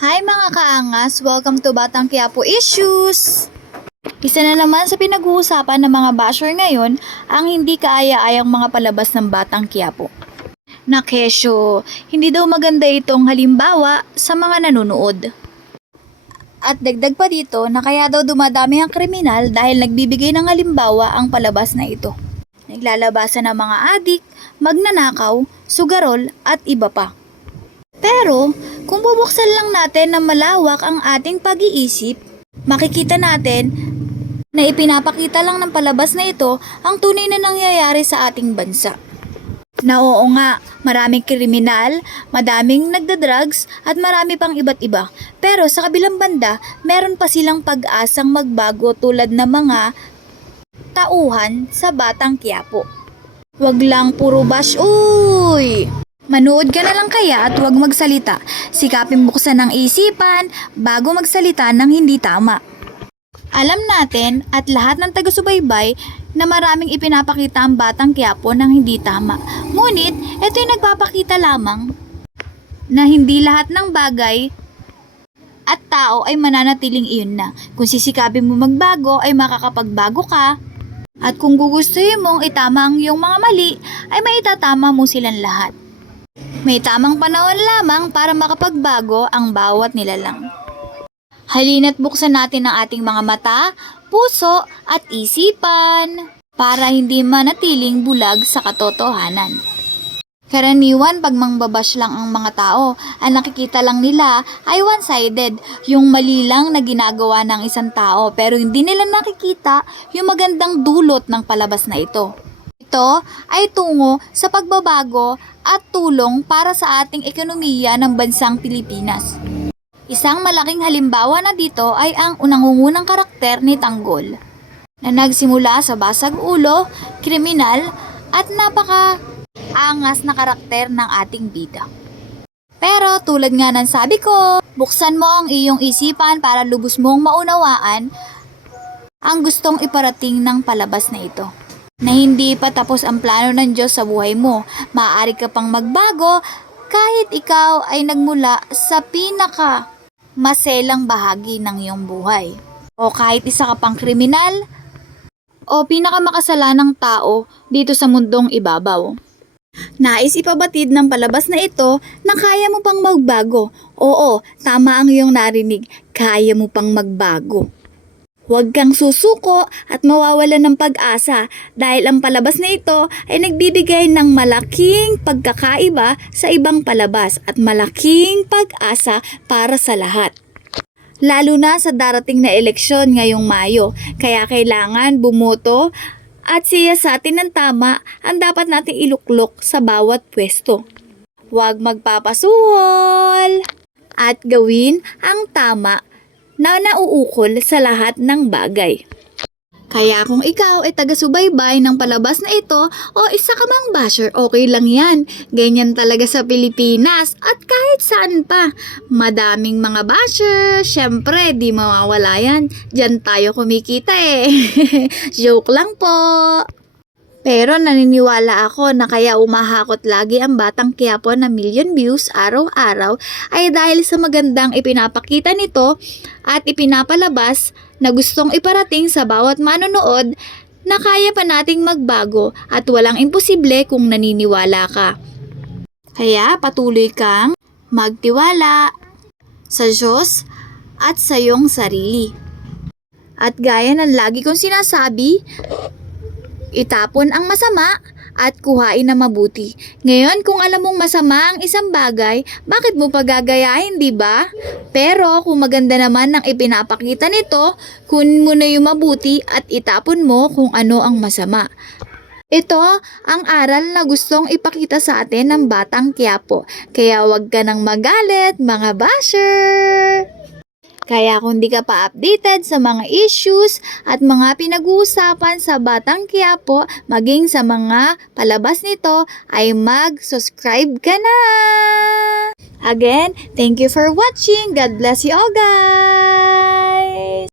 Hi mga kaangas! Welcome to Batang Quiapo Issues! Isa na naman sa pinag-uusapan ng mga basher ngayon ang hindi kaaya-ayang mga palabas ng Batang Quiapo. Na kesyo, hindi daw maganda itong halimbawa sa mga nanonood. At dagdag pa dito na kaya daw dumadami ang kriminal dahil nagbibigay ng halimbawa ang palabas na ito. Naglalabasan ng mga adik, magnanakaw, sugarol at iba pa. Pero, kung bubuksan lang natin na malawak ang ating pag-iisip, makikita natin na ipinapakita lang ng palabas na ito ang tunay na nangyayari sa ating bansa. Na oo nga, maraming kriminal, madaming nagda-drugs at marami pang iba't iba. Pero sa kabilang banda, meron pa silang pag-asang magbago tulad ng mga tauhan sa Batang Quiapo. Wag lang puro bash, uy! Manood ka na lang kaya at huwag magsalita. Sikapin buksan ng isipan bago magsalita ng hindi tama. Alam natin at lahat ng taga-subaybay na maraming ipinapakita ang batang Quiapo ng hindi tama. Ngunit, ito yung nagpapakita lamang na hindi lahat ng bagay at tao ay mananatiling iyon na. Kung sisikapin mo magbago ay makakapagbago ka. At kung gugustuhin mong itama ang iyong mga mali, ay maitatama mo silang lahat. May tamang panahon lamang para makapagbago ang bawat nilalang. Halina't buksan natin ang ating mga mata, puso at isipan para hindi manatiling bulag sa katotohanan. Karaniwan pag mangbabash lang ang mga tao, ang nakikita lang nila ay one-sided, yung mali lang na ginagawa ng isang tao pero hindi nila nakikita yung magandang dulot ng palabas na ito. Ito ay tungo sa pagbabago at tulong para sa ating ekonomiya ng bansang Pilipinas. Isang malaking halimbawa na dito ay ang unangungunang karakter ni Tanggol na nagsimula sa basag ulo, kriminal at napaka angas na karakter ng ating bida. Pero tulad nga ng sabi ko, buksan mo ang iyong isipan para lubos mong maunawaan ang gustong iparating ng palabas na ito. Na hindi pa tapos ang plano ng Diyos sa buhay mo. Maaari ka pang magbago kahit ikaw ay nagmula sa pinaka maselang bahagi ng iyong buhay. O kahit isa ka pang kriminal o pinakamakasalanang tao dito sa mundong ibabaw. Nais ipabatid ng palabas na ito na kaya mo pang magbago. Oo, tama ang iyong narinig. Kaya mo pang magbago. Huwag kang susuko at mawawalan ng pag-asa dahil ang palabas na ito ay nagbibigay ng malaking pagkakaiba sa ibang palabas at malaking pag-asa para sa lahat. Lalo na sa darating na eleksyon ngayong Mayo, kaya kailangan bumoto at siya sa atin ng tama ang dapat nating iluklok sa bawat pwesto. Huwag magpapasuhol at gawin ang tama na nauukol sa lahat ng bagay. Kaya kung ikaw ay taga-subaybay ng palabas na ito o isa ka mang basher, okay lang yan. Ganyan talaga sa Pilipinas at kahit saan pa. Madaming mga basher, syempre di mawawala yan. Diyan tayo kumikita eh. Joke lang po. Pero naniniwala ako na kaya umahakot lagi ang batang Quiapo na million views araw-araw ay dahil sa magandang ipinapakita nito at ipinapalabas na gustong iparating sa bawat manonood na kaya pa nating magbago at walang imposible kung naniniwala ka. Kaya patuloy kang magtiwala sa Diyos at sa iyong sarili. At gaya ng lagi kong sinasabi, Itapon ang masama at kuhain na mabuti. Ngayon, kung alam mong masama ang isang bagay, bakit mo pa gagayahin, di ba? Pero kung maganda naman ang ipinapakita nito, kunin mo na yung mabuti at itapon mo kung ano ang masama. Ito ang aral na gustong ipakita sa atin ng Batang Quiapo. Kaya huwag ka nang magalit, mga basher! Kaya kung di ka pa updated sa mga issues at mga pinag-uusapan sa Batang Quiapo, maging sa mga palabas nito, ay mag-subscribe ka na! Again, thank you for watching. God bless you all guys!